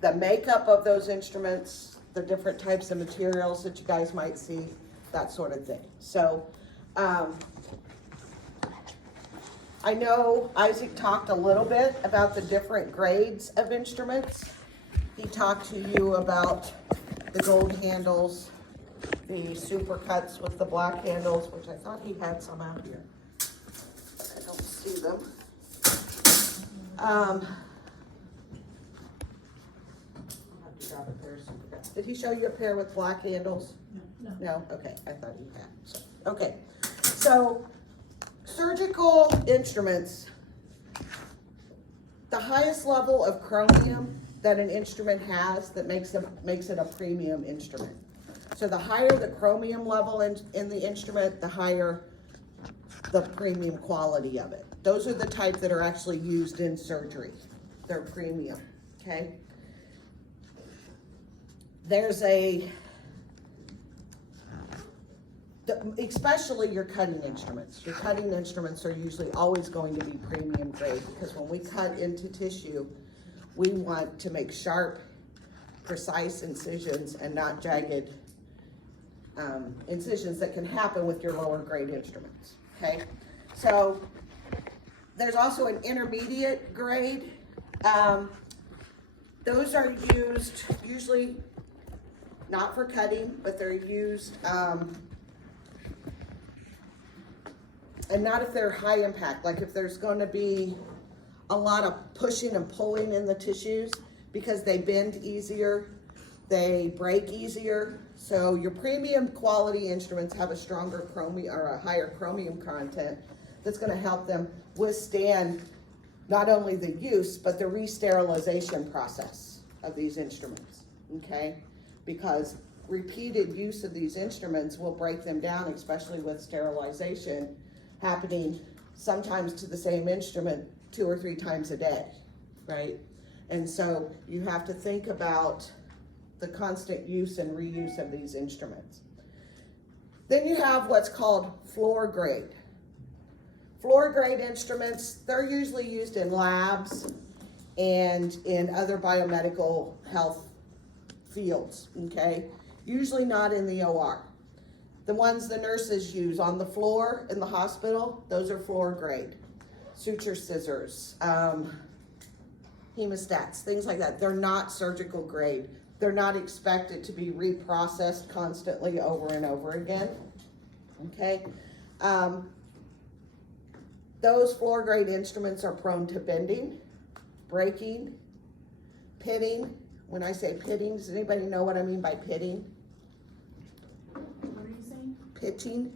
the makeup of those instruments, the different types of materials that you guys might see, that sort of thing. So, I know Isaac talked a little bit about the different grades of instruments. He talked to you about the gold handles, the super cuts with the black handles, which I thought he had some out here. I don't see them. I'll have to grab a pair of super cuts. Did he show you a pair with black handles? No. No? Okay, I thought he had. So, okay, so surgical instruments, the highest level of chromium that an instrument has that makes it a premium instrument. So the higher the chromium level in the instrument, the higher the premium quality of it. Those are the type that are actually used in surgery. They're premium, okay? There's especially your cutting instruments. Your cutting instruments are usually always going to be premium grade because when we cut into tissue, we want to make sharp, precise incisions and not jagged incisions that can happen with your lower grade instruments, okay? So there's also an intermediate grade. Those are used usually not for cutting, but they're used, and not if they're high impact, like if there's going to be a lot of pushing and pulling in the tissues because they bend easier, they break easier. So your premium quality instruments have a stronger chromium or a higher chromium content that's going to help them withstand not only the use, but the re-sterilization process of these instruments, okay? Because repeated use of these instruments will break them down, especially with sterilization happening sometimes to the same instrument 2 or 3 times a day, right? And so you have to think about the constant use and reuse of these instruments. Then you have what's called floor grade. Floor grade instruments, they're usually used in labs and in other biomedical health fields, okay? Usually not in the OR. The ones the nurses use on the floor in the hospital, those are floor grade. Suture scissors, hemostats, things like that. They're not surgical grade. They're not expected to be reprocessed constantly over and over again, okay? Those floor grade instruments are prone to bending, breaking, pitting. When I say pitting, does anybody know what I mean by pitting? What are you saying? Pitching.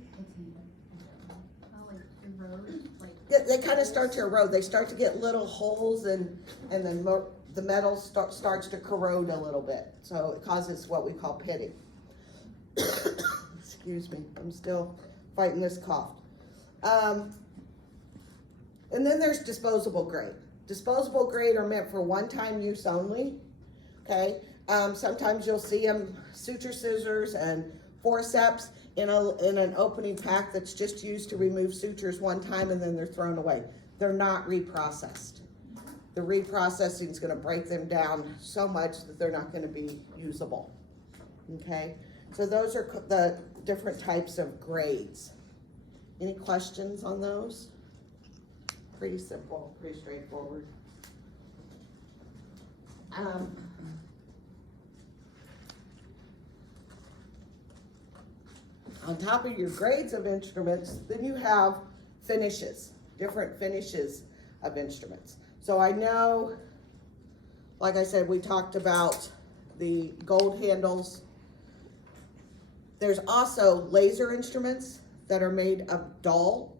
Oh, like erode? Like Yeah, they kind of start to erode. They start to get little holes and then the metal starts to corrode a little bit. So it causes what we call pitting. Excuse me, I'm still fighting this cough. And then there's disposable grade. Disposable grade are meant for one-time use only, okay? Sometimes you'll see them suture scissors and forceps in an opening pack that's just used to remove sutures one time and then they're thrown away. They're not reprocessed. The reprocessing is going to break them down so much that they're not going to be usable, okay? So those are the different types of grades. Any questions on those? Pretty simple, pretty straightforward. On top of your grades of instruments, then you have finishes, different finishes of instruments. So I know, like I said, we talked about the gold handles. There's also laser instruments that are made of dull,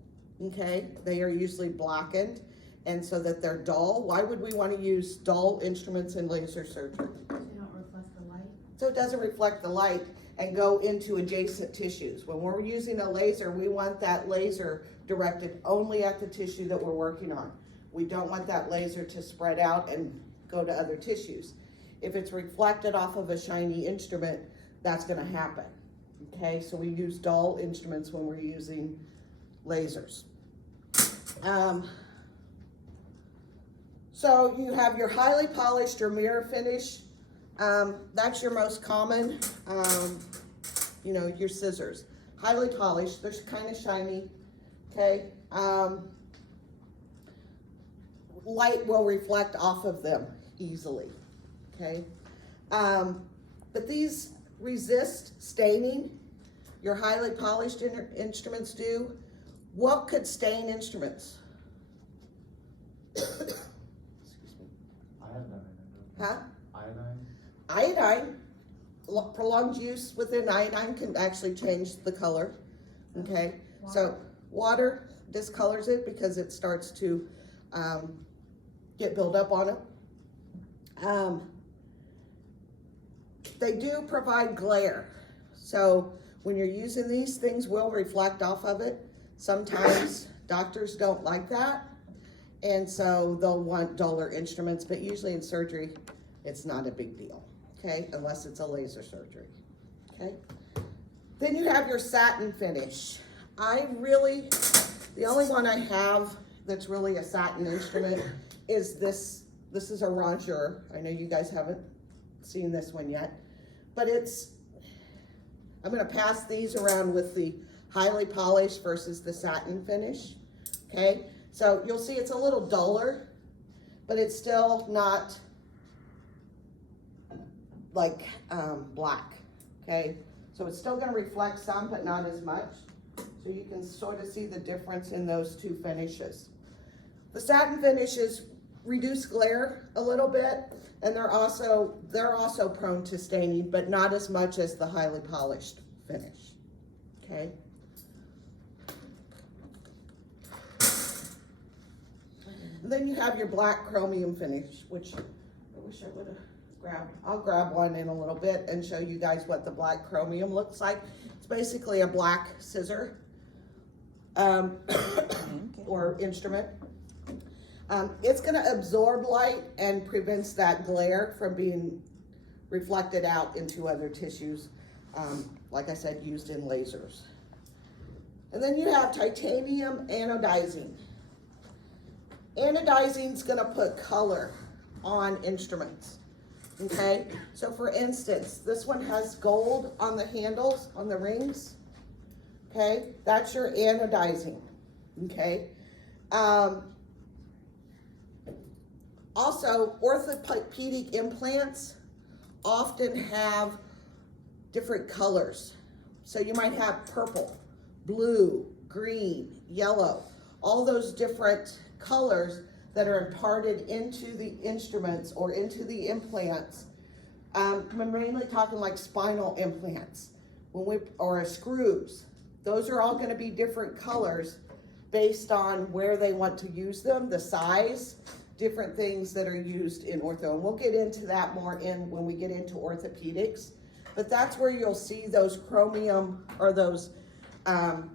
okay? They are usually blackened, and so that they're dull. Why would we want to use dull instruments in laser surgery? they don't reflect the light. So it doesn't reflect the light and go into adjacent tissues. When we're using a laser, we want that laser directed only at the tissue that we're working on. We don't want that laser to spread out and go to other tissues. If it's reflected off of a shiny instrument, that's gonna happen, okay? So we use dull instruments when we're using lasers. So you have your highly polished or mirror finish. That's your most common, you know, your scissors. Highly polished, they're kind of shiny, okay? Light will reflect off of them easily, okay? But these resist staining. Your highly polished instruments do. What could stain instruments? Excuse me. Iodine. Huh? Iodine. Iodine, prolonged use within iodine can actually change the color, okay? So water discolors it because it starts to get built up on it. They do provide glare. So when you're using these, things will reflect off of it. Sometimes doctors don't like that, and so they'll want duller instruments, but usually in surgery, it's not a big deal, okay? Unless it's a laser surgery, okay? Then you have your satin finish. The only one I have that's really a satin instrument is this. This is a rongeur. I know you guys haven't seen this one yet, but I'm gonna pass these around with the highly polished versus the satin finish, okay? So you'll see it's a little duller, but it's still not like black, okay? So it's still gonna reflect some, but not as much. So you can sort of see the difference in those two finishes. The satin finishes reduce glare a little bit, and they're also prone to staining, but not as much as the highly polished finish, okay? And then you have your black chromium finish, which I wish I would have grabbed. I'll grab one in a little bit and show you guys what the black chromium looks like. It's basically a black scissor or instrument. It's gonna absorb light and prevents that glare from being reflected out into other tissues, like I said, used in lasers. And then you have titanium anodizing. Anodizing is gonna put color on instruments, okay? So for instance, this one has gold on the handles, on the rings, okay? That's your anodizing, okay? Also, orthopedic implants often have different colors. So you might have purple, blue, green, yellow, all those different colors that are imparted into the instruments or into the implants. I'm mainly talking like spinal implants or screws. Those are all gonna be different colors based on where they want to use them, the size, different things that are used in ortho. And we'll get into that more when we get into orthopedics. But that's where you'll see those chromium or those titanium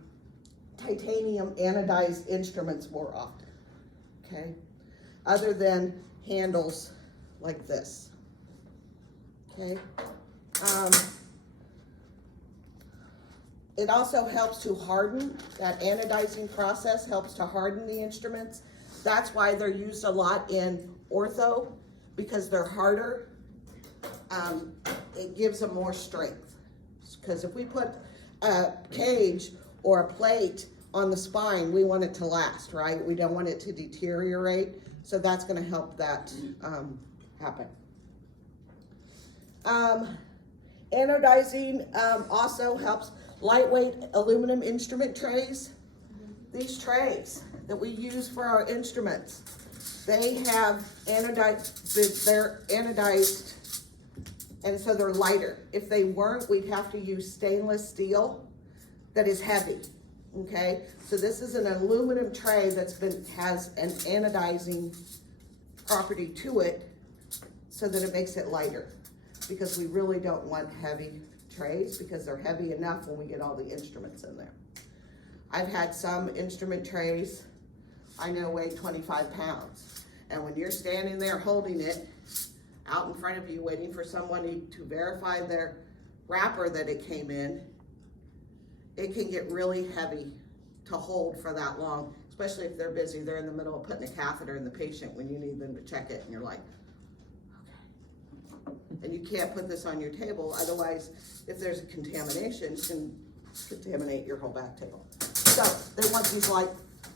anodized instruments more often, okay? Other than handles like this, okay? It also helps to harden. That anodizing process helps to harden the instruments. That's why they're used a lot in ortho, because they're harder. It gives them more strength. Because if we put a cage or a plate on the spine, we want it to last, right? We don't want it to deteriorate. So that's gonna help that happen. Anodizing also helps lightweight aluminum instrument trays. These trays that we use for our instruments, they have they're anodized, and so they're lighter. If they weren't, we'd have to use stainless steel that is heavy, okay? So this is an aluminum tray has an anodizing property to it so that it makes it lighter, because we really don't want heavy trays because they're heavy enough when we get all the instruments in there. I've had some instrument trays I know weigh 25 pounds. And when you're standing there holding it out in front of you, waiting for someone to verify their wrapper that it came in, it can get really heavy to hold for that long, especially if they're busy, they're in the middle of putting a catheter in the patient when you need them to check it, and you're like, okay. And you can't put this on your table, otherwise, if there's a contamination, it can contaminate your whole back table. So they want these light,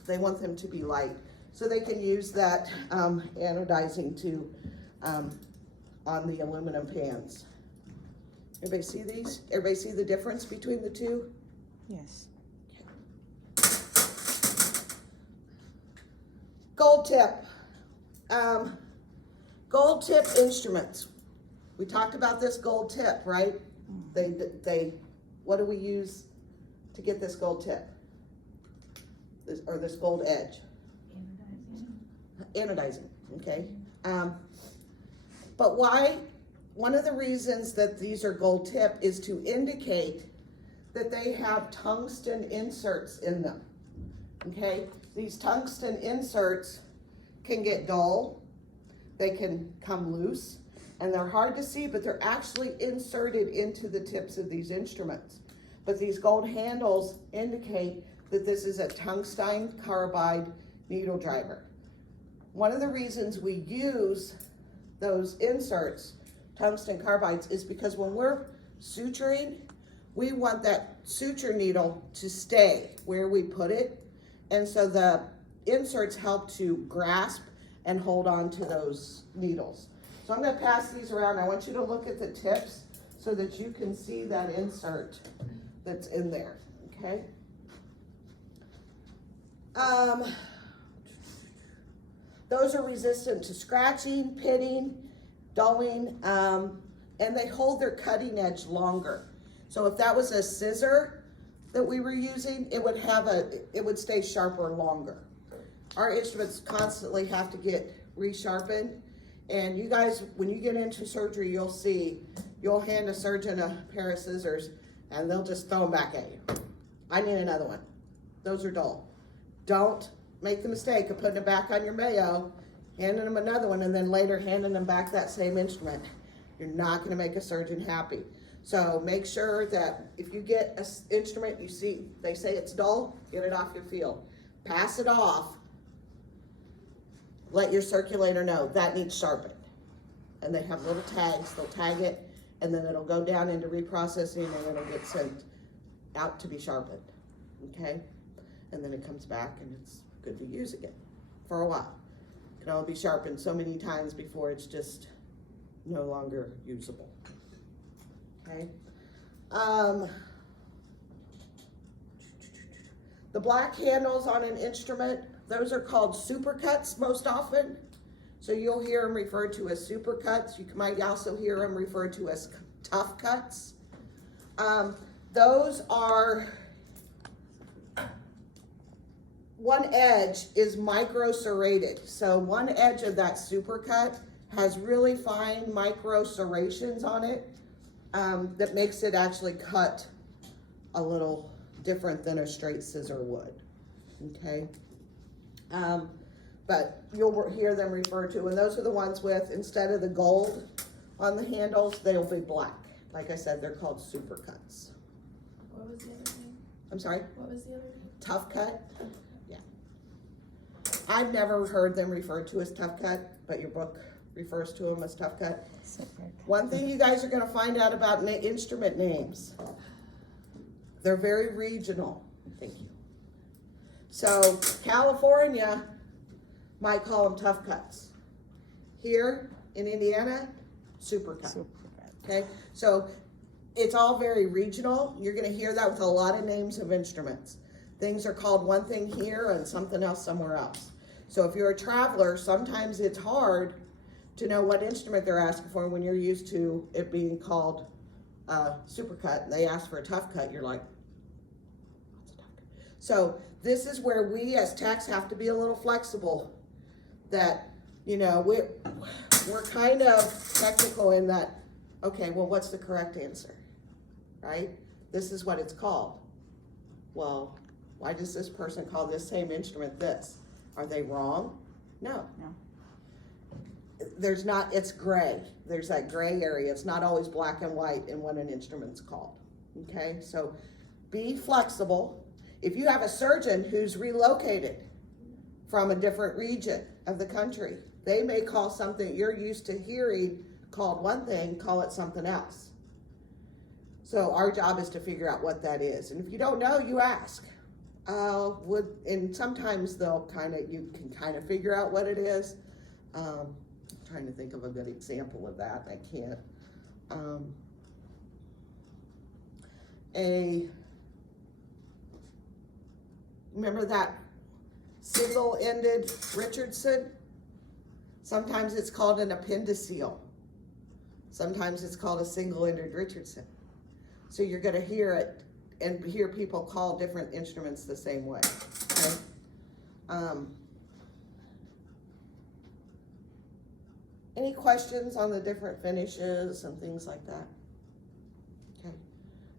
they want them to be light, so they can use that anodizing to on the aluminum pans. Everybody see these? Everybody see the difference between the two? Yes. Gold tip. Gold tip instruments. We talked about this gold tip, right? What do we use to get this gold tip? This gold edge? Anodizing, okay. But why? One of the reasons that these are gold tip is to indicate that they have tungsten inserts in them, okay? These tungsten inserts can get dull, they can come loose, and they're hard to see, but they're actually inserted into the tips of these instruments. But these gold handles indicate that this is a tungsten carbide needle driver. One of the reasons we use those inserts, tungsten carbides, is because when we're suturing, we want that suture needle to stay where we put it. And so the inserts help to grasp and hold on to those needles. So I'm gonna pass these around. I want you to look at the tips so that you can see that insert that's in there, okay? Those are resistant to scratching, pitting, dulling, and they hold their cutting edge longer. So if that was a scissor that we were using, it would stay sharper longer. Our instruments constantly have to get resharpened. And you guys, when you get into surgery, you'll hand a surgeon a pair of scissors and they'll just throw them back at you. I need another one. Those are dull. Don't make the mistake of putting it back on your Mayo, handing them another one, and then later handing them back that same instrument. You're not gonna make a surgeon happy. So make sure that if you get an instrument, you see, they say it's dull, get it off your field. Pass it off. Let your circulator know that needs sharpened. And they have little tags, they'll tag it, and then it'll go down into reprocessing and it'll get sent out to be sharpened, okay? And then it comes back and it's good to use again for a while. It can only be sharpened so many times before it's just no longer usable, okay? The black handles on an instrument, those are called supercuts most often. So you'll hear them referred to as supercuts. You might also hear them referred to as tough cuts. Those are, one edge is micro serrated. So one edge of that supercut has really fine micro serrations on it that makes it actually cut a little different than a straight scissor would, okay? But you'll hear them referred to, and those are the ones with, instead of the gold on the handles, they'll be black. Like I said, they're called supercuts. What was the other name? I'm sorry? What was the other name? Tough cut? Yeah. I've never heard them referred to as tough cut, but your book refers to them as tough cut. One thing you guys are gonna find out about instrument names, they're very regional. Thank you. So California might call them tough cuts. Here in Indiana, supercut. Okay, so it's all very regional. You're gonna hear that with a lot of names of instruments. Things are called one thing here and something else somewhere else. So if you're a traveler, sometimes it's hard to know what instrument they're asking for when you're used to it being called supercut. They ask for a tough cut, you're like, what's a tough cut? So this is where we as techs have to be a little flexible. That, you know, we're kind of technical in that, okay, well, what's the correct answer, right? This is what it's called. Well, why does this person call this same instrument this? Are they wrong? No. No. There's not, it's gray. There's that gray area. It's not always black and white in what an instrument's called, okay? So be flexible. If you have a surgeon who's relocated from a different region of the country. They may call something you're used to hearing called one thing, call it something else. So our job is to figure out what that is. And if you don't know, you ask. And sometimes you can kind of figure out what it is. I'm trying to think of a good example of that. I can't. Remember that single-ended Richardson? Sometimes it's called an appendiceal. Sometimes it's called a single-ended Richardson. So you're going to hear it and hear people call different instruments the same way. Okay? Any questions on the different finishes and things like that? Okay.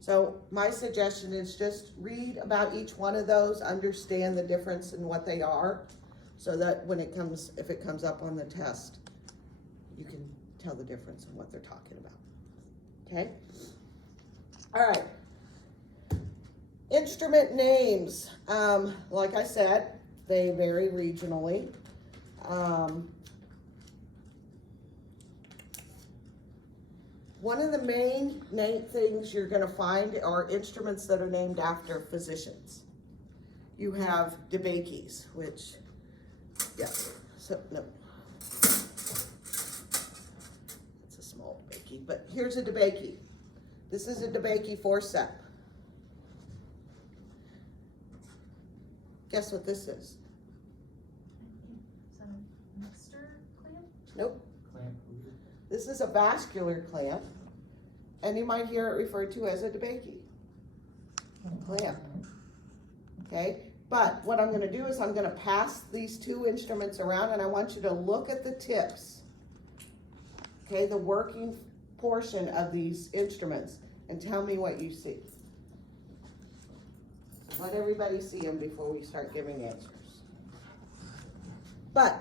So my suggestion is just read about each one of those, understand the difference in what they are, so that if it comes up on the test, you can tell the difference in what they're talking about. Okay? All right. Instrument names. Like I said, they vary regionally. One of the main things you're going to find are instruments that are named after physicians. You have DeBakey's, which, yeah, so no, it's a small DeBakey, but here's a DeBakey. This is a DeBakey for Sept. Guess what this is? Is that a mixer clamp? Nope. Clamp. This is a vascular clamp, and you might hear it referred to as a DeBakey clamp. Okay, but what I'm going to do is I'm going to pass these two instruments around, and I want you to look at the tips. Okay, the working portion of these instruments, and tell me what you see. Let everybody see them before we start giving answers. But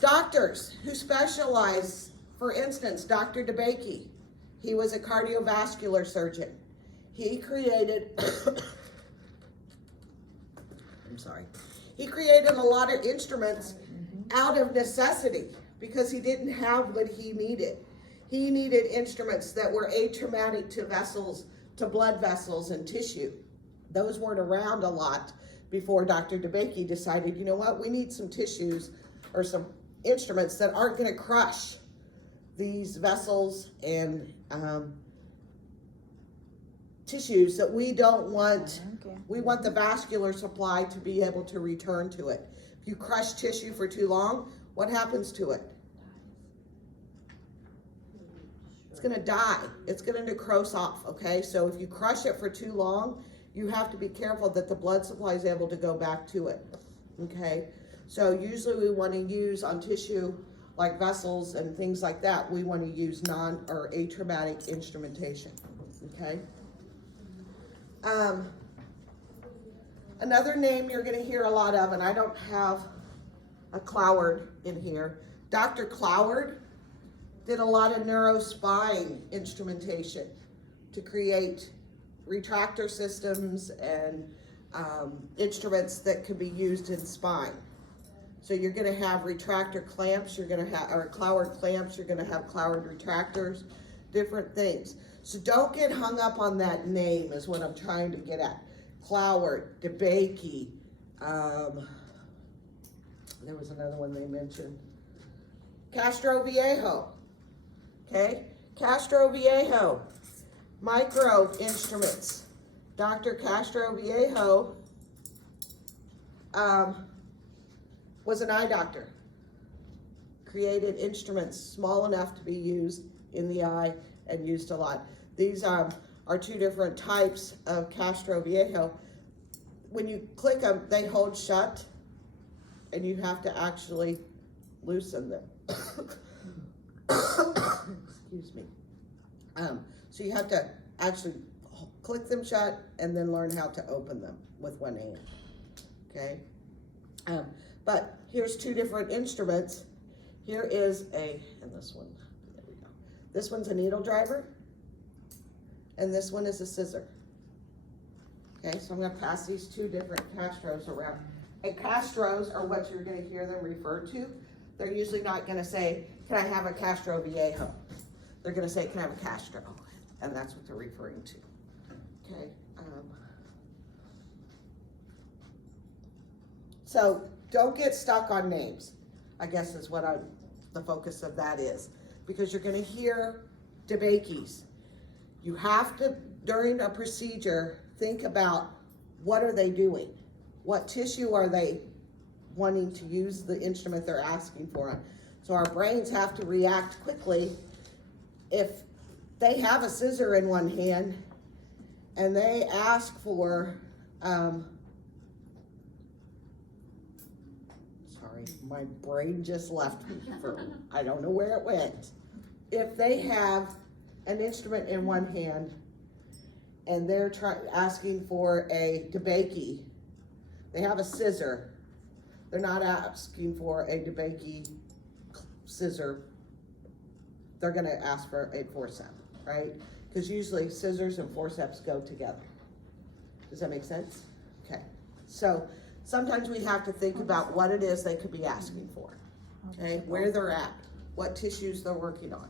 doctors who specialize, for instance, Dr. DeBakey, he was a cardiovascular surgeon. He created, he created a lot of instruments out of necessity because he didn't have what he needed. He needed instruments that were atraumatic to vessels, to blood vessels and tissue. Those weren't around a lot before Dr. DeBakey decided, you know what, we need some tissues or some instruments that aren't going to crush these vessels and tissues that we don't want. Okay. We want the vascular supply to be able to return to it. If you crush tissue for too long, what happens to it? It's going to die. It's going to necrose off, okay? So if you crush it for too long, you have to be careful that the blood supply is able to go back to it, okay? So usually we want to use on tissue like vessels and things like that, we want to use non or atraumatic instrumentation, okay? Another name you're going to hear a lot of, and I don't have a Cloward in here. Dr. Cloward did a lot of neurospine instrumentation to create retractor systems and instruments that could be used in spine. So you're going to have retractor clamps, you're going to have, or Cloward clamps, you're going to have Cloward retractors, different things. So don't get hung up on that name is what I'm trying to get at. Cloward, DeBakey, there was another one they mentioned. Castro Viejo, okay? Castro Viejo, micro instruments. Dr. Castro Viejo was an eye doctor. Created instruments small enough to be used in the eye and used a lot. These are two different types of Castro Viejo. When you click them, they hold shut and you have to actually loosen them. Excuse me. So you have to actually click them shut and then learn how to open them with one hand, okay? But here's two different instruments. Here is and this one, there we go. This one's a needle driver, and this one is a scissor. Okay, so I'm gonna pass these two different Castros around. And Castros are what you're gonna hear them refer to. They're usually not gonna say, can I have a Castro Viejo? They're gonna say, can I have a Castro? And that's what they're referring to, okay? So don't get stuck on names, I guess is what the focus of that is. Because you're gonna hear DeBakey's. You have to, during a procedure, think about what are they doing? What tissue are they wanting to use the instrument they're asking for on? So our brains have to react quickly. If they have a scissor in one hand and they ask for, sorry, my brain just left me I don't know where it went. If they have an instrument in one hand and they're asking for a DeBakey, they have a scissor. They're not asking for a DeBakey scissor. They're gonna ask for a forceps, right? Because usually scissors and forceps go together. Does that make sense? Okay. So sometimes we have to think about what it is they could be asking for. Okay, where they're at, what tissues they're working on.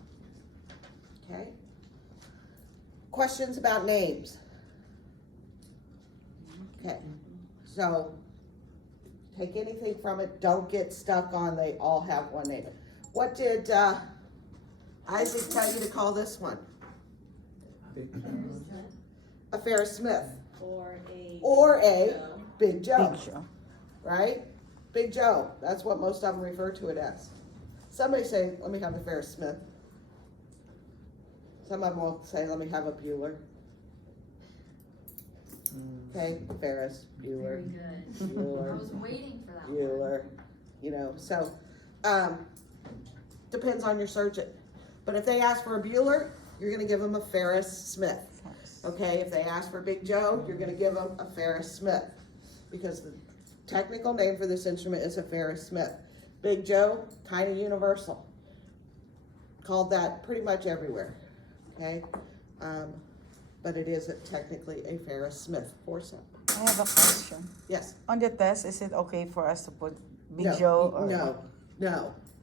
Okay. Questions about names? Okay, so take anything from it, don't get stuck on they all have one name. What did Isaac tell you to call this one? A Ferris Smith. Or a Big Joe. Big Joe. Right? Big Joe, that's what most of them refer to it as. Somebody say, let me have a Ferris Smith. Some of them will say, let me have a Bueller. Okay, Ferris, Bueller, Very good. I Bueller, was waiting for that one. Bueller, you know, so, depends on your surgeon. But if they ask for a Bueller, you're gonna give them a Ferris Smith. Okay, if they ask for Big Joe, you're gonna give them a Ferris Smith. Because the technical name for this instrument is a Ferris Smith. Big Joe, kind of universal. Called that pretty much everywhere, okay? But it is technically a Ferris Smith forceps. I have a question. Yes? On the test, is it okay for us to put Big No, Joe? Or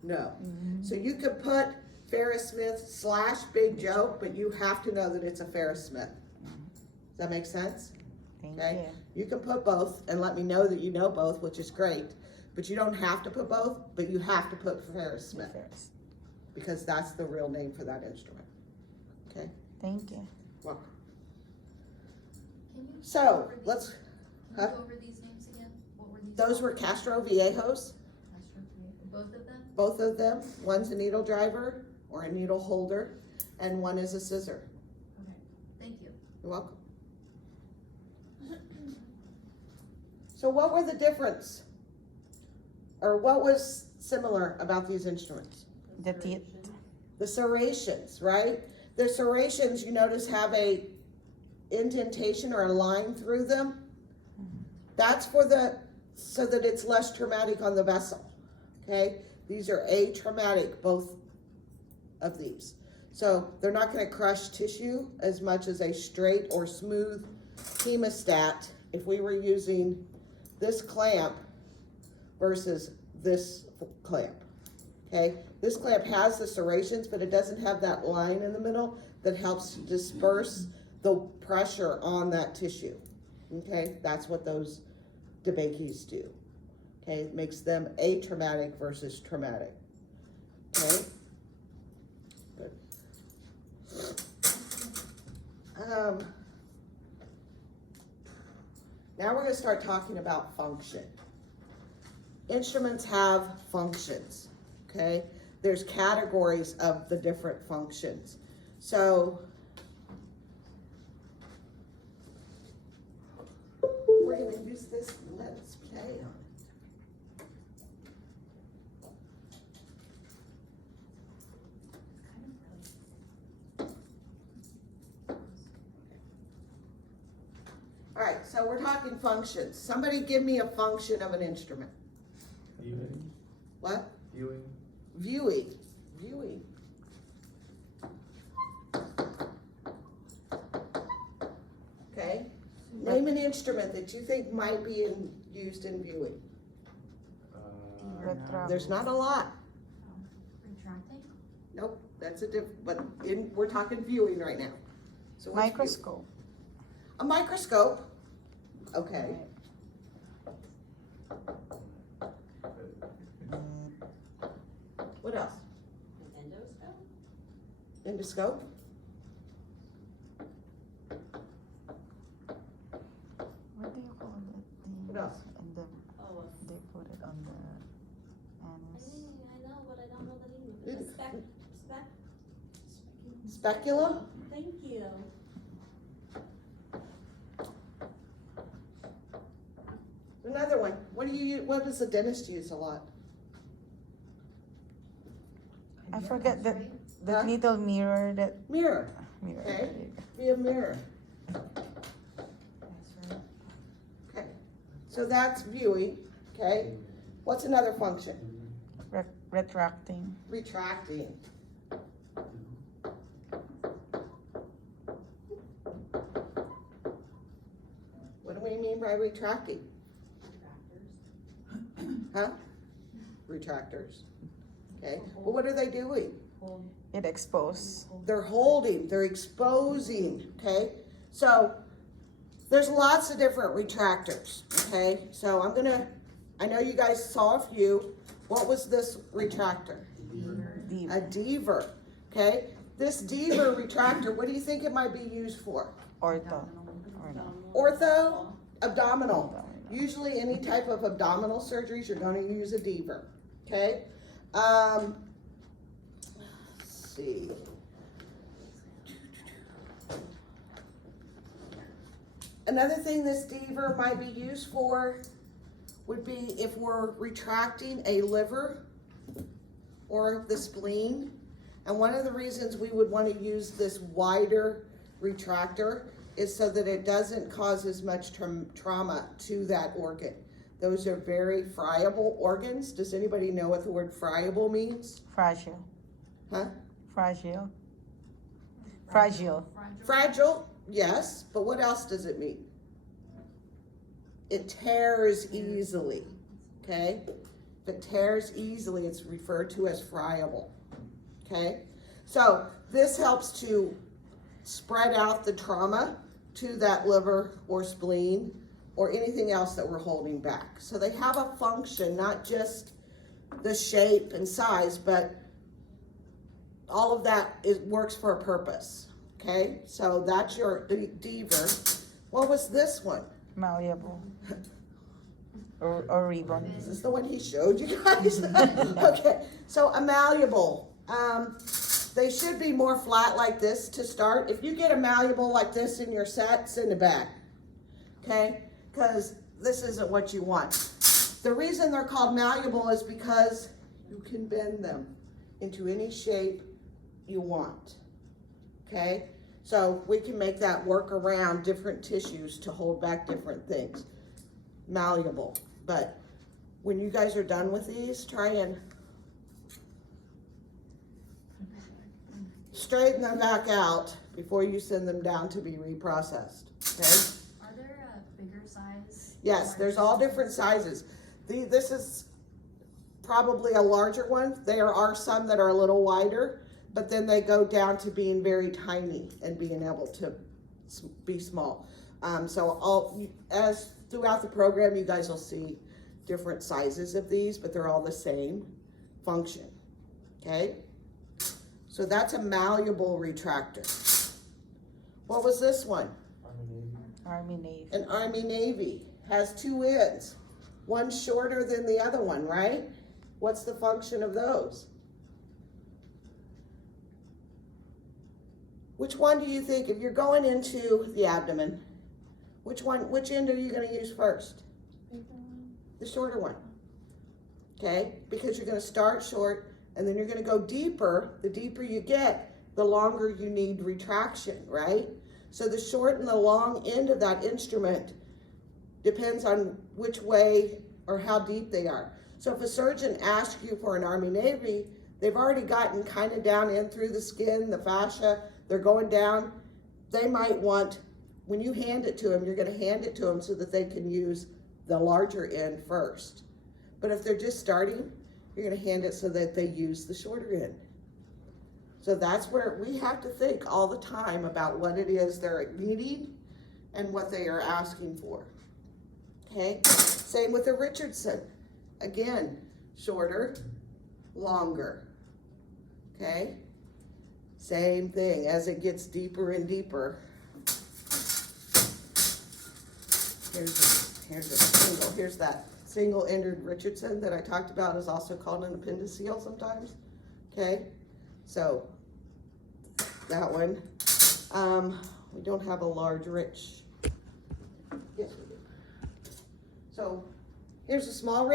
No. So you could put Ferris Smith / Big Joe, but you have to know that it's a Ferris Smith. Does that make sense? Thank Okay? you. You can put both and let me know that you know both, which is great. But you don't have to put both, but you have to put Ferris Smith Ferris. because that's the real name for that instrument. Okay? Thank you. Welcome. Can you So, go over these- let's, Can you go over these names again? What were these? those were Castro Viejos, Both of them? both of them. One's a needle driver or a needle holder, and one is a scissor. Okay, thank you. You're welcome. So what were the difference? Or what was similar about these instruments? The teeth. The serrations, right? The serrations, you notice, have a indentation or a line through them. That's for so that it's less traumatic on the vessel, okay? These are atraumatic, both of these. So they're not gonna crush tissue as much as a straight or smooth hemostat if we were using this clamp versus this clamp, okay? This clamp has the serrations, but it doesn't have that line in the middle that helps disperse the pressure on that tissue, okay? That's what those DeBakey's do, okay? It makes them atraumatic versus traumatic, okay? Good. Now we're gonna start talking about function. Instruments have functions, okay? There's categories of the different functions. So, we're gonna use this, let's play on it. All right, so we're talking functions. Somebody give me a function of an instrument. Viewing. What? Viewing. Viewing. Viewing. Okay. Name an instrument that you think might be used in viewing. There's not a lot. Retracting? Nope, that's a but we're talking viewing right now. So what's Microscope. viewing? A microscope. Okay. What else? Endoscope. What do you call that thing? What else? And then they put it on the anus. I know, but I don't know the name of it. Speculum. Thank you. Another one. What does the dentist use a lot? I forget that the Huh? little mirror that Mirror. mirror. Okay. Be a mirror. That's right. Okay. So that's viewing. Okay. What's another function? Retracting. Retracting. What do we mean by retracting? Huh? Retractors. Okay. Well, what are they doing? It expose. They're holding, they're exposing, okay? So there's lots of different retractors, okay? So I know you guys saw a few. What was this retractor? Deep. A deaver, okay? This deaver retractor, what do you think it might be used for? Ortho. Or no. Ortho, abdominal. Usually any type of abdominal surgeries, you're gonna use a deaver, okay? Let's see. Another thing this deaver might be used for would be if we're retracting a liver or the spleen. And one of the reasons we would want to use this wider retractor is so that it doesn't cause as much trauma to that organ. Those are very friable organs. Does anybody know what the word friable means? Fragile. Huh? Fragile. Fragile. Fragile, yes, but what else does it mean? It tears easily, okay? If it tears easily, it's referred to as friable, okay? So this helps to spread out the trauma to that liver or spleen or anything else that we're holding back. So they have a function, not just the shape and size, but all of that works for a purpose, okay? So that's your deaver. What was this one? Malleable. Or ribbon. Is this the one he showed you guys? Okay, so a malleable. They should be more flat like this to start. If you get a malleable like this in your set, send it back, okay? Because this isn't what you want. The reason they're called malleable is because you can bend them into any shape you want, okay? So we can make that work around different tissues to hold back different things. Malleable. But when you guys are done with these, try and straighten them back out before you send them down to be reprocessed, okay? Are there a bigger size? Yes, there's all different sizes. This is probably a larger one. There are some that are a little wider, but then they go down to being very tiny and being able to be small. So as throughout the program, you guys will see different sizes of these, but they're all the same function, okay? So that's a malleable retractor. What was this one? Army Navy. An Army Navy. Has two ends. One shorter than the other one, right? What's the function of those? Which one do you think, if you're going into the abdomen, which end are you going to use first? The shorter one. Okay? Because you're going to start short and then you're going to go deeper. The deeper you get, the longer you need retraction, right? So the short and the long end of that instrument depends on which way or how deep they are. So if a surgeon asks you for an Army Navy, they've already gotten kind of down in through the skin, the fascia, they're going down. They might want, when you hand it to them, you're going to hand it to them so that they can use the larger end first. But if they're just starting, you're gonna hand it so that they use the shorter end. So that's where we have to think all the time about what it is they're needing and what they are asking for. Okay, same with the Richardson. Again, shorter, longer. Okay, same thing as it gets deeper and deeper. Here's a single. Here's that single-ended Richardson that I talked about, is also called an appendiceal sometimes. Okay, so that one. We don't have a large rich. Yes, we do. So here's a small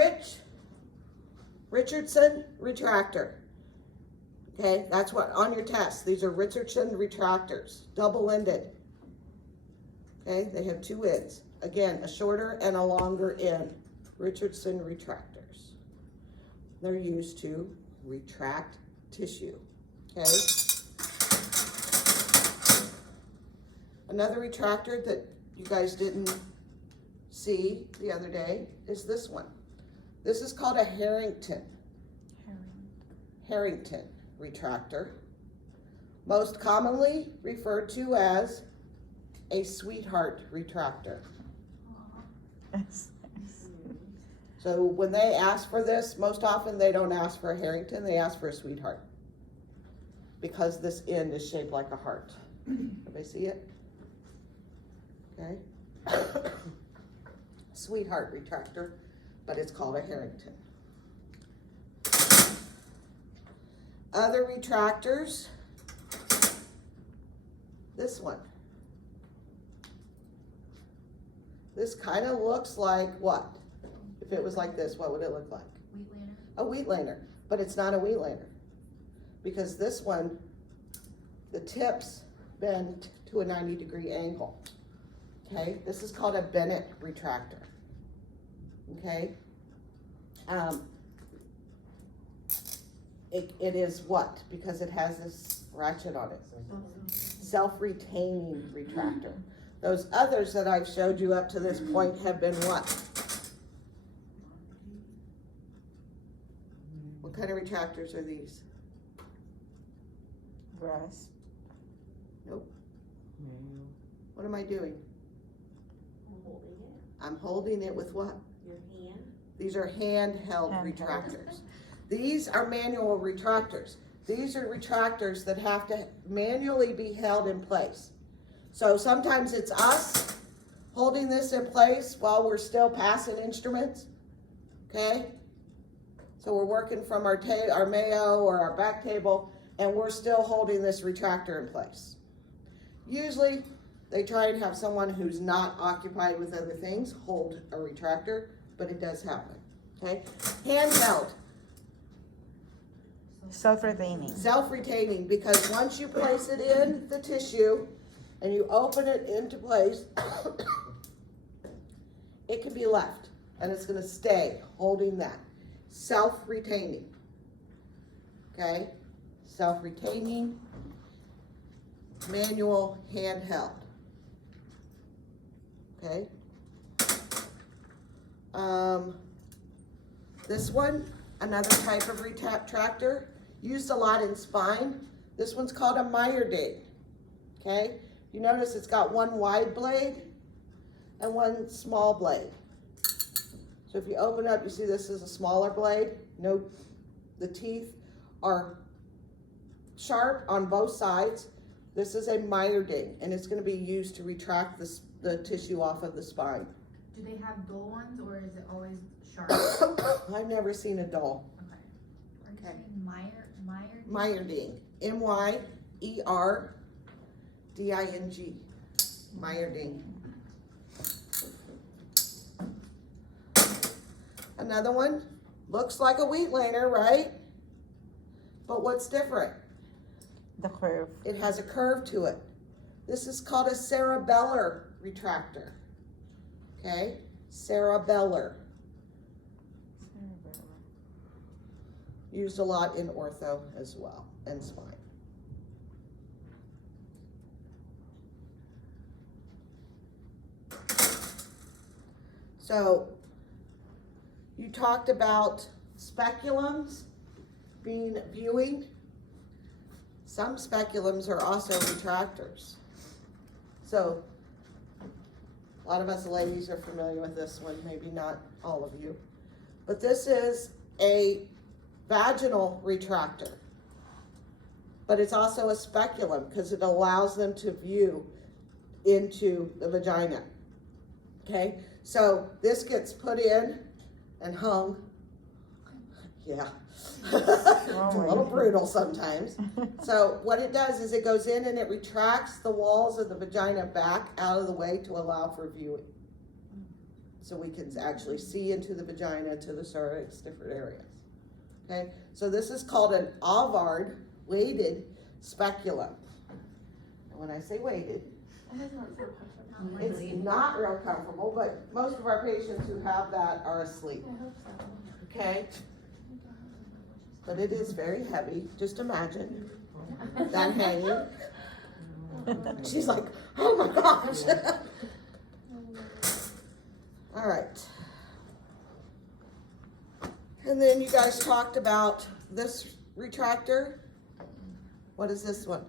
Richardson retractor. Okay, that's what on your test. These are Richardson retractors, double-ended. Okay, they have two ends. Again, a shorter and a longer end. Richardson retractors. They're used to retract tissue. Okay. Another retractor that you guys didn't see the other day is this one. This is called a Harrington retractor. Most commonly referred to as a sweetheart retractor. So when they ask for this, most often they don't ask for a Harrington, they ask for a sweetheart. Because this end is shaped like a heart. Everybody see it? Okay. Sweetheart retractor, but it's called a Harrington. Other retractors, this one. This kind of looks like what? If it was like this, what would it look like? Wheat laner. A wheat laner, but it's not a wheat laner. Because this one, the tips bend to a 90-degree angle. Okay, this is called a Bennett retractor. Okay, it is what? Because it has this ratchet on it. Self-retaining retractor. Those others that I've showed you up to this point have been what? What kind of retractors are these? Brass. Nope. What am I doing? I'm holding it. I'm holding it with what? Your hand. These are handheld retractors. These are manual retractors. These are retractors that have to manually be held in place. So sometimes it's us holding this in place while we're still passing instruments, okay? So we're working from our Mayo or our back table, and we're still holding this retractor in place. Usually, they try and have someone who's not occupied with other things hold a retractor, but it does happen, okay? Handheld. Self-retaining. Self-retaining, because once you place it in the tissue and you open it into place, it can be left and it's going to stay holding that. Self-retaining. Okay? Self-retaining, manual, handheld. Okay? This one, another type of retractor, used a lot in spine. This one's called a Meyerding. Okay? You notice it's got one wide blade and one small blade. So if you open up, you see this is a smaller blade. Note the teeth are sharp on both sides. This is a Meyerding, and it's going to be used to retract the tissue off of the spine. Do they have dull ones or is it always sharp? I've never seen a dull. Okay. Are you Okay. saying Meyer? Meyerding. M-Y-E-R-D-I-N-G. Meyerding. Another one looks like a wheat laner, right? But what's different? The curve. It has a curve to it. This is called a cerebellar retractor. Okay? Cerebellar. Used a lot in ortho as well, and spine. So, you talked about speculums being viewing. Some speculums are also retractors. So, a lot of us ladies are familiar with this one, maybe not all of you. But this is a vaginal retractor. But it's also a speculum because it allows them to view into the vagina. Okay, so this gets put in and hung. Yeah, it's a little brutal sometimes. So what it does is it goes in and it retracts the walls of the vagina back out of the way to allow for viewing. So we can actually see into the vagina, to the cervix, different areas. Okay, so this is called an Avard weighted speculum. And when I say weighted, it's not real comfortable, but most of our patients who have that are asleep. Okay? But it is very heavy. Just imagine that hanging. She's like, oh my gosh. All right. And then you guys talked about this retractor. What is this one?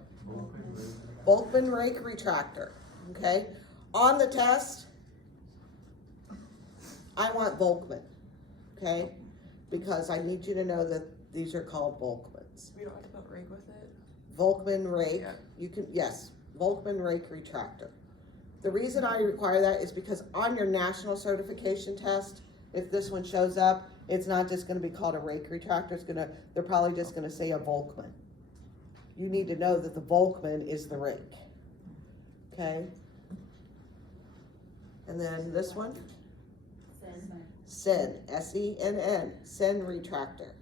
Volkmann rake retractor. Okay? On the test, I want Volkmann. Okay? Because I need you to know that these are called Volkmanns. We don't have to put rake with it. Volkmann rake. Yeah. You can, yes, Volkmann rake retractor. The reason I require that is because on your national certification test, if this one shows up, it's not just gonna be called a rake retractor, they're probably just gonna say a Volkmann. You need to know that the Volkmann is the rake. Okay? And then this one? Sen, S-E-N-N, Sen retractor.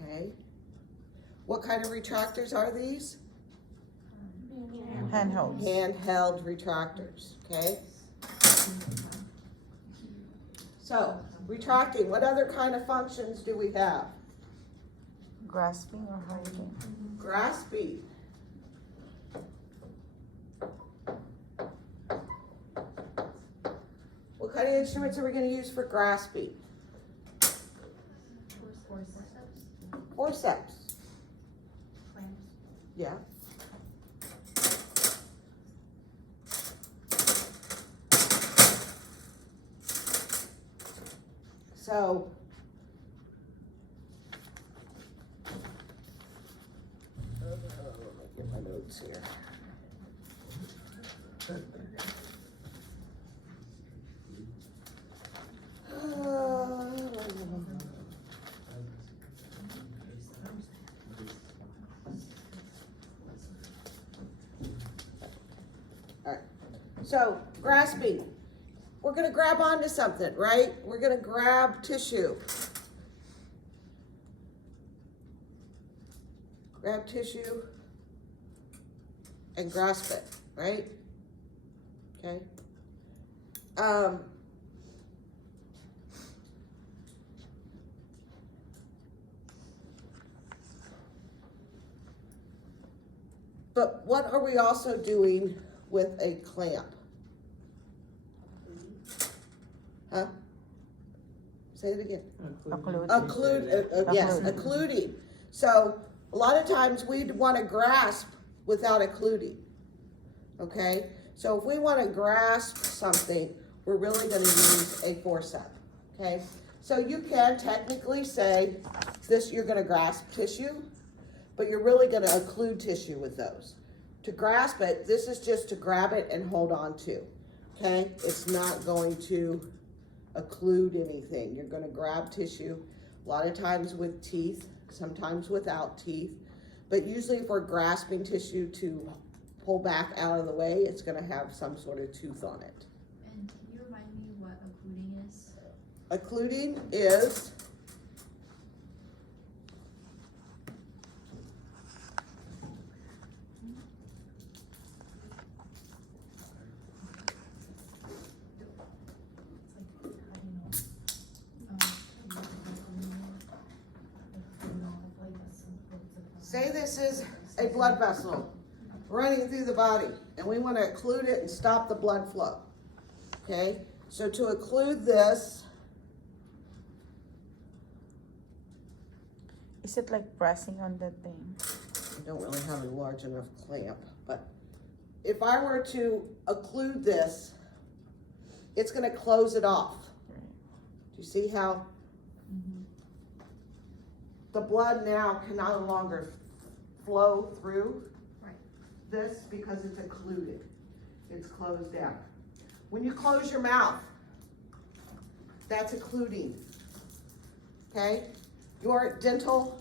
Okay. What kind of retractors are these? Handheld. Handheld retractors, okay? So, retracting, what other kind of functions do we have? Grasping or hiding. Grasping. What kind of instruments are we going to use for grasping? Forceps. Clamps. Yeah. So, let me get my notes here. Alright, so grasping. We're gonna grab onto something, right? We're gonna grab tissue. Grab tissue and grasp it, right? Okay. But what are we also doing with a clamp? Huh? Say it again. Yes, occluding. So a lot of times we'd want to grasp without occluding. Okay? So if we want to grasp something, we're really going to use a forceps. Okay? So you can technically say this, you're going to grasp tissue, but you're really going to occlude tissue with those. To grasp it, this is just to grab it and hold on to. Okay? It's not going to occlude anything. You're going to grab tissue, a lot of times with teeth, sometimes without teeth, but usually if we're grasping tissue to pull back out of the way, it's going to have some sort of tooth on it. And can you remind me what occluding is? Occluding is say this is a blood vessel running through the body and we want to occlude it and stop the blood flow. Okay, so to occlude this, Is it like pressing on the thing? I don't really have a large enough clamp, but if I were to occlude this, it's gonna close it off. Right. Do you see how the blood now can no longer flow through Right. this because it's occluded. It's closed down. When you close your mouth, that's occluding. Okay? Your dental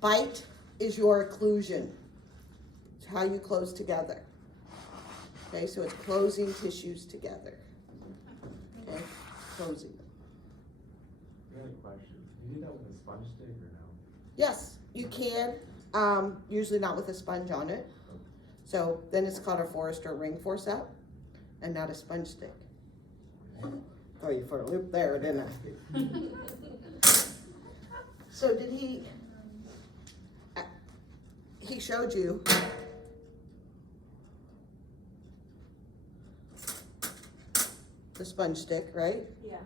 bite is your occlusion. It's how you close together. Okay, so it's closing tissues together. Okay, closing. I got a question. You do that with a sponge stick or no? Yes, you can, usually not with a sponge on it. So then it's called a Forrester ring forceps and not a sponge stick. Throw you for a loop there, didn't I? So did he showed you the sponge stick, right? Yeah.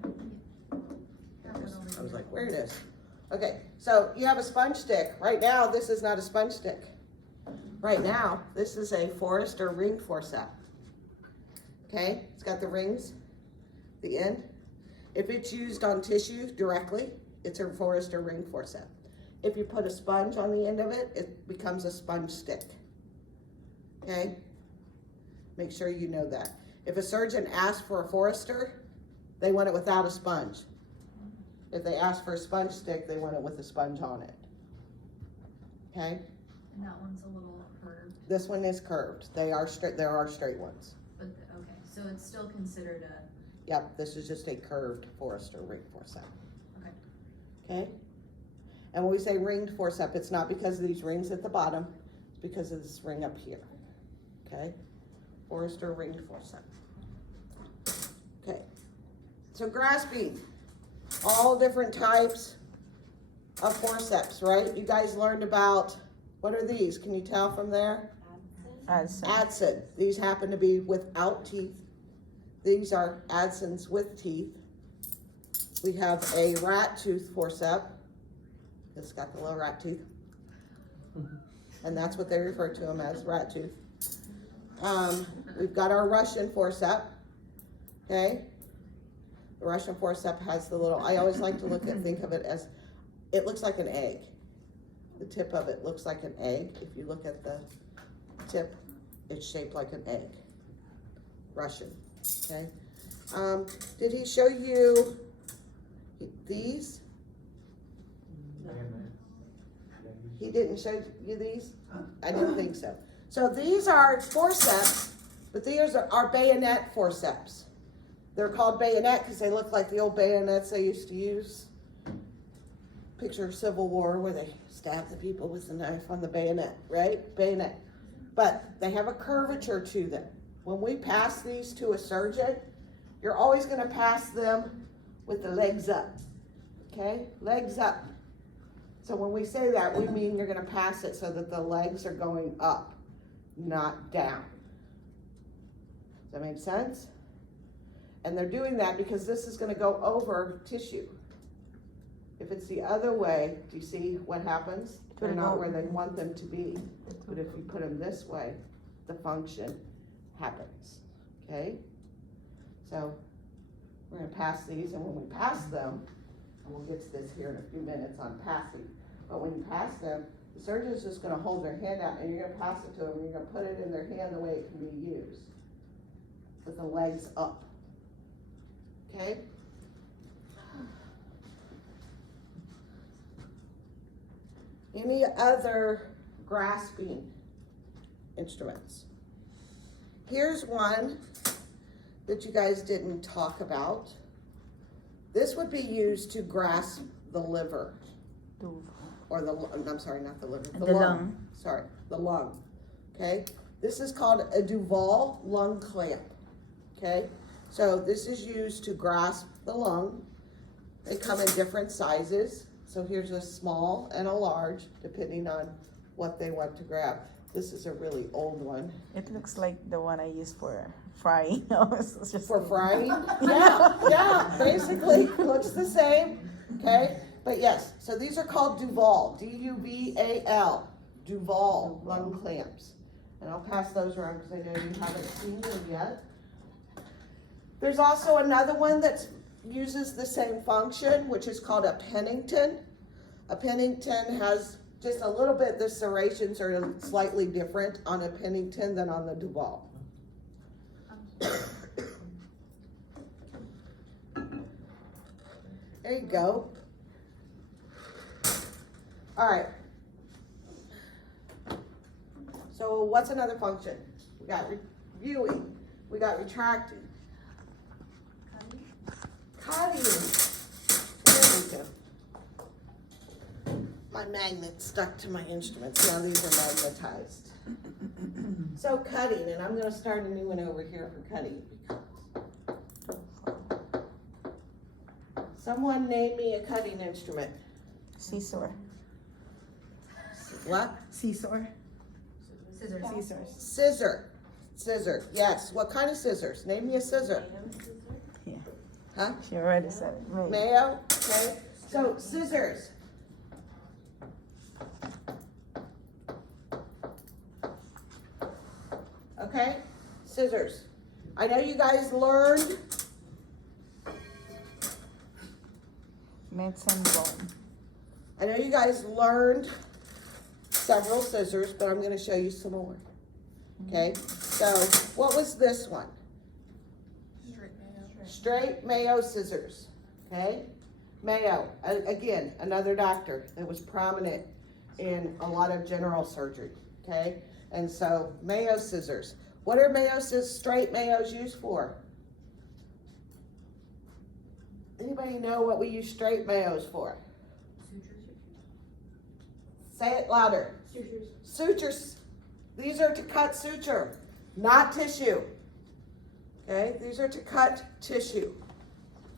I was like, where it is? Okay, so you have a sponge stick. Right now, this is not a sponge stick. Right now, this is a Forrester ring forceps. Okay, it's got the rings, the end. If it's used on tissue directly, it's a Forrester ring forceps. If you put a sponge on the end of it, it becomes a sponge stick. Okay? Make sure you know that. If a surgeon asks for a Forrester, they want it without a sponge. If they ask for a sponge stick, they want it with a sponge on it. Okay? And that one's a little curved, This one is curved. They are straight. There are straight ones. but, okay, so it's still considered a, Yep, this is just a curved Forrester ring forceps. okay. Okay? And when we say ringed forceps, it's not because of these rings at the bottom, it's because of this ring up here. Okay? Forrester ringed forceps. Okay. So grasping, all different types of forceps, right? You guys learned about, what are these? Can you tell from there? As Adson. These happen to be without teeth. These are Adsons with teeth. We have a rat tooth forceps. It's got the little rat tooth. And that's what they refer to them as, rat tooth. We've got our Russian forceps. Okay? The Russian forceps has the little, I always like to think of it as, it looks like an egg. The tip of it looks like an egg. If you look at the tip, it's shaped like an egg. Russian, okay? Did he show you these? He didn't show you these? I didn't think so. So these are forceps, but these are our bayonet forceps. They're called bayonet because they look like the old bayonets they used to use. Picture Civil War where they stab the people with the knife on the bayonet, right? Bayonet. But they have a curvature to them. When we pass these to a surgeon, you're always going to pass them with the legs up, okay? Legs up. So when we say that, we mean you're going to pass it so that the legs are going up, not down. Does that make sense? And they're doing that because this is going to go over tissue. If it's the other way, do you see what happens? They're not where they want them to be. But if you put them this way, the function happens, okay? So we're gonna pass these, and when we pass them, and we'll get to this here in a few minutes on passing, but when you pass them, the surgeon's just gonna hold their hand out, and you're gonna pass it to them, and you're gonna put it in their hand the way it can be used, with the legs up, okay? Any other grasping instruments? Here's one that you guys didn't talk about. This would be used to grasp the liver, or I'm sorry, not the liver, the lung. Sorry, the lung, okay? This is called a Duval lung clamp, okay? So this is used to grasp the lung. They come in different sizes. So here's a small and a large, depending on what they want to grab. This is a really old one. it looks like the one I use for frying. For frying? Yeah, basically, looks the same, okay? But yes, so these are called Duval, D-U-V-A-L, Duval lung clamps. And I'll pass those around because I know you haven't seen them yet. There's also another one that uses the same function, which is called a Pennington. A Pennington has just a little bit, the serrations are slightly different on a Pennington than on the Duval. There you go. All right. So what's another function? We got reviewing, we got retracting, cutting. There we go. My magnet stuck to my instruments. Now these are magnetized. So cutting, and I'm gonna start a new one over here for cutting. Someone name me a cutting instrument. Seesaw. What? Seesaw. Scissors. Scissors. Scissor. Scissor, yes. What kind of scissors? Name me a scissor. Yeah. Huh? She already said it. Right. Mayo, okay. So scissors. Okay, scissors. I know you guys learned Medicine bone. I know you guys learned several scissors, but I'm gonna show you some more. Okay, so what was this one? Straight Mayo scissors, okay? Mayo, again, another doctor that was prominent in a lot of general surgery, okay? And so Mayo scissors. What are straight Mayos used for? Anybody know what we use straight Mayos for? Sutures. Say it louder. Sutures. Sutures. These are to cut suture, not tissue. Okay, these are to cut tissue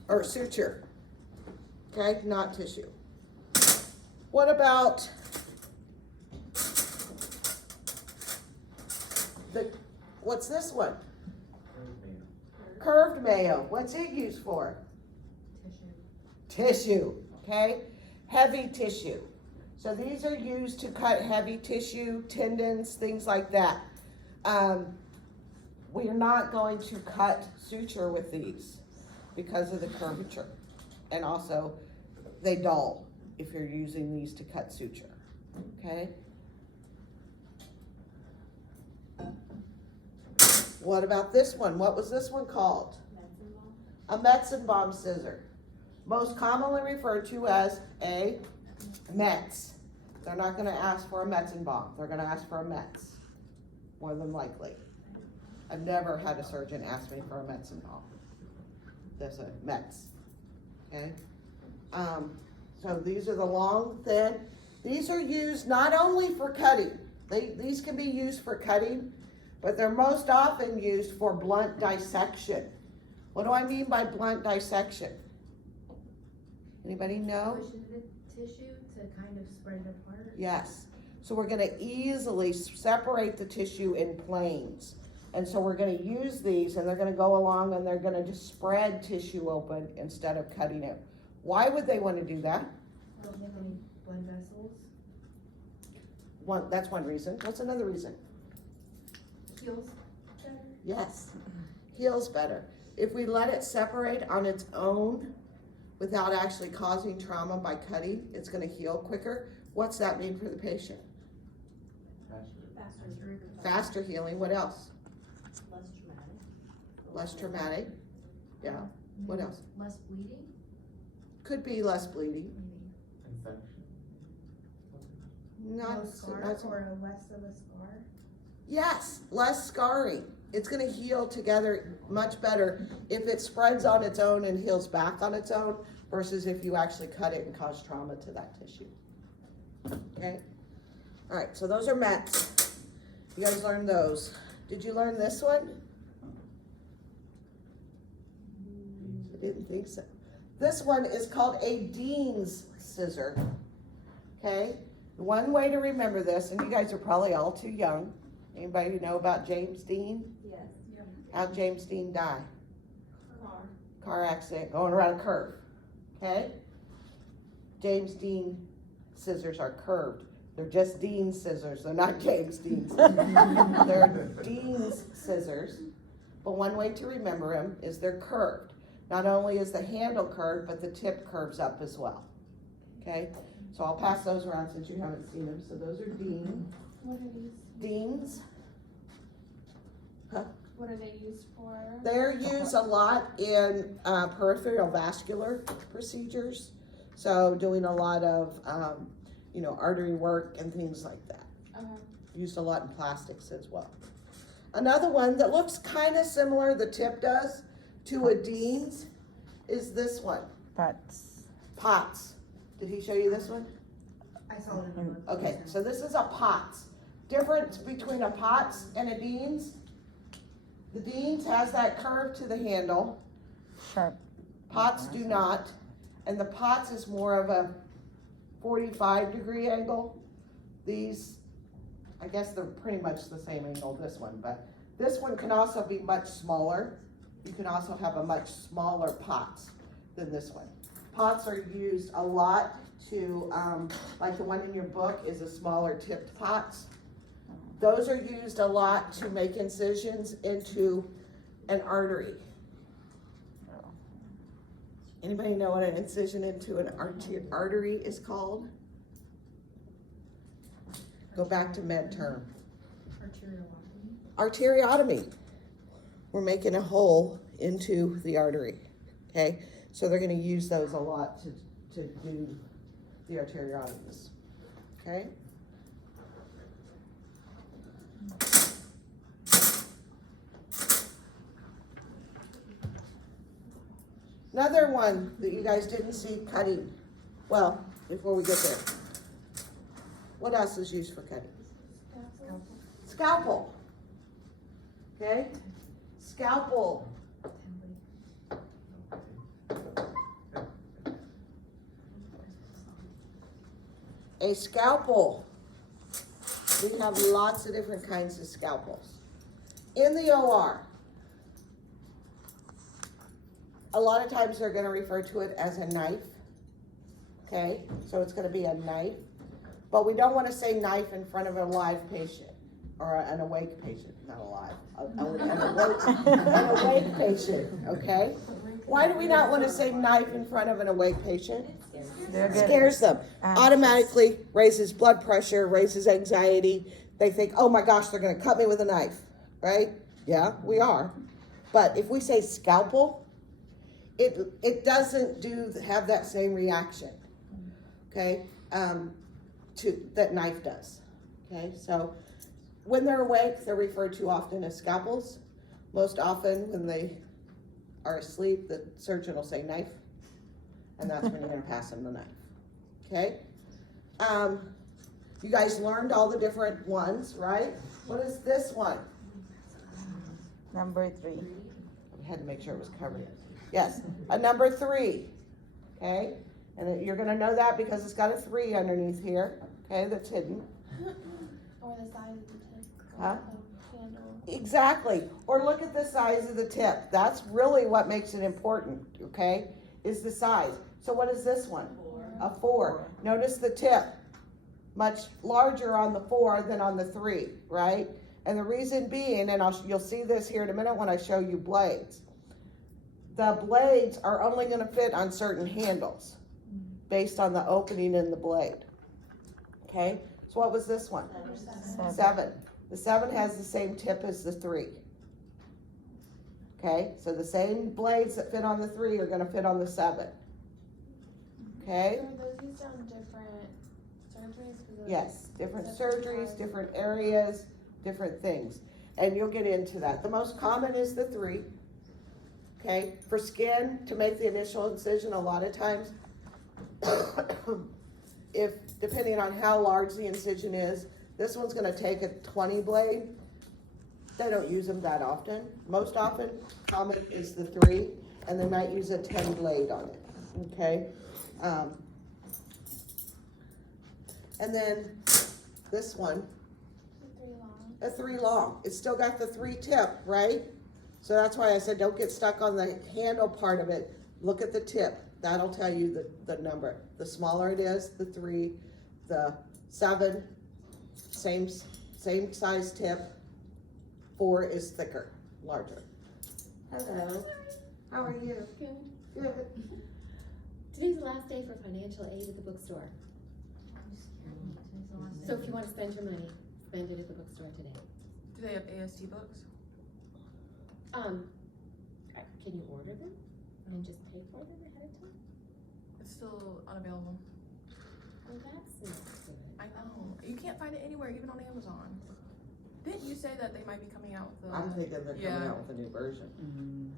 or suture. Okay, not tissue. What about what's this one? Curved mayo. What's it used for? Tissue, okay? Heavy tissue. So these are used to cut heavy tissue, tendons, things like that. We are not going to cut suture with these because of the curvature. And also, they dull if you're using these to cut suture, okay? What about this one? What was this one called? A Metzenbaum scissor. Most commonly referred to as a Metz. They're not gonna ask for a Metzenbaum. They're gonna ask for a Metz, more than likely. I've never had a surgeon ask me for a Metzenbaum. There's a Metz, okay? So these are the long, thin. These are used not only for cutting. These can be used for cutting, but they're most often used for blunt dissection. What do I mean by blunt dissection? Anybody know? Pushing the tissue to kind of spread it apart. Yes. So we're gonna easily separate the tissue in planes. And so we're gonna use these and they're gonna go along and they're gonna just spread tissue open instead of cutting it. Why would they wanna do that? Don't have any blood vessels. That's one reason. What's another reason? Heals better. Yes, heals better. If we let it separate on its own without actually causing trauma by cutting, it's gonna heal quicker. What's that mean for the patient? Faster healing, what else? Less traumatic. Less traumatic, yeah. What else? Less bleeding, Could be less bleeding. maybe. Infection. Not, No scar not, or less of a scar? yes, less scarring. It's gonna heal together much better if it spreads on its own and heals back on its own versus if you actually cut it and cause trauma to that tissue. Okay? All right, so those are Mets. You guys learned those. Did you learn this one? I didn't think so. This one is called a Dean's scissor. Okay? One way to remember this, and you guys are probably all too young. Anybody know about James Dean? Yes. How'd James Dean die? Car. Car accident, going around a curve. Okay? James Dean scissors are curved. They're just Dean's scissors, they're not James Dean scissors. They're Dean's scissors, but one way to remember them is they're curved. Not only is the handle curved, but the tip curves up as well. Okay, so I'll pass those around since you haven't seen them. So those are Dean. What are these? Dean's. Huh? What are they used for? They're used a lot in peripheral vascular procedures. So doing a lot of, artery work and things like that. Used a lot in plastics as well. Another one that looks kind of similar, the tip does, to a Dean's is this one. Potts. Did he show you this one? I saw it in the book. Okay, so this is a Potts. Difference between a Potts and a Dean's. The Dean's has that curve to the handle. Sharp. Potts do not. And the Potts is more of a 45-degree angle. These, I guess they're pretty much the same angle, this one, but this one can also be much smaller. You can also have a much smaller Potts than this one. Potts are used a lot to, like the one in your book is a smaller tipped Potts. Those are used a lot to make incisions into an artery. Anybody know what an incision into an artery is called? Go back to med term. Arteriotomy. We're making a hole into the artery, okay? So they're gonna use those a lot to do the arteriotomies, okay? Another one that you guys didn't see, cutting. Well, before we get there. What else is used for cutting? Scalpel. Okay? Scalpel. A scalpel. We have lots of different kinds of scalpels. In the OR, a lot of times they're going to refer to it as a knife, okay? So it's going to be a knife, but we don't want to say knife in front of a live patient or an awake patient, not alive, an awake patient, okay? Why do we not want to say knife in front of an awake patient? Scares them. Automatically raises blood pressure, raises anxiety. They think, oh my gosh, they're going to cut me with a knife, right? Yeah, we are. But if we say scalpel, it doesn't have that same reaction, okay, that knife does, okay? So when they're awake, they're referred to often as scalpels. Most often when they are asleep, the surgeon will say knife, and that's when you're gonna pass them the knife, okay? You guys learned all the different ones, right? What is this one? Number 3. I had to make sure it was covered. Yes, a number 3, okay? And you're gonna know that because it's got a 3 underneath here, okay, that's hidden. Or the size of the tip. Huh? The handle. Exactly, or look at the size of the tip. That's really what makes it important, okay, is the size. So what is this one? 4. A 4. Notice the tip, much larger on the 4 than on the 3, right? And the reason being, and you'll see this here in a minute when I show you blades. The blades are only going to fit on certain handles based on the opening in the blade. Okay, so what was this one? 7. The 7 has the same tip as the 3. Okay, so the same blades that fit on the 3 are going to fit on the 7. Okay? So are those used on different surgeries? Yes, different surgeries, different areas, different things. And you'll get into that. The most common is the 3. Okay, for skin, to make the initial incision, a lot of times, depending on how large the incision is, this one's gonna take a 20 blade. They don't use them that often. Most often, common is the 3, and they might use a 10 blade on it, okay? And then this one, a 3 long. It's still got the 3 tip, right? So that's why I said don't get stuck on the handle part of it. Look at the tip. that'll tell you the number. The smaller it is, the 3, the 7, same size tip. 4 is thicker, larger. Hello, how are you? Good. Good. Today's the last day for financial aid at the bookstore. So if you wanna spend your money, spend it at the bookstore today. Do they have AST books? Can you order them and just pay for them ahead of time? It's still unavailable. Oh, that's not good. I know. You can't find it anywhere, even on Amazon. Didn't you say that they might be coming out with I'm thinking they're coming Yeah. out with a new version.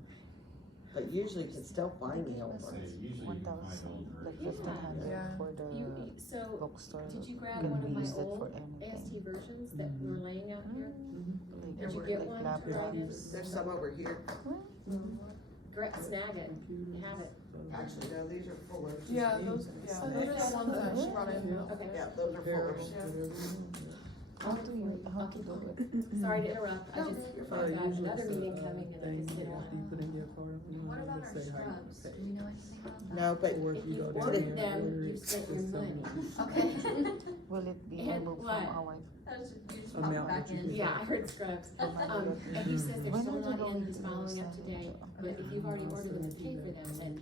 But usually you can still find the old Say, ones. usually you can find 1,000, older. like Yeah. 1,500 Yeah. for the So, bookstore. did you grab Can one of be my used it old for anything. AST versions that were laying out here? Like, Did you Like get one to laptops. write in? There's some over here. Snag it, have it. Actually, no, these are fullers. Yeah, those are the ones that she brought in. Okay. Yeah, those are fullers. How do you, how to do it? Sorry to interrupt, I just, you're I've got another meeting coming and I just didn't want. What about our scrubs? Do we know anything about that? No, but If you ordered them, you spent your money. Okay. Will it be And removed what? from our? That was just, you just pop it back in. Yeah, I heard scrubs. And he says they're When still are they not in, going he's to following send up it today, to- but if you've already ordered them and paid for them, then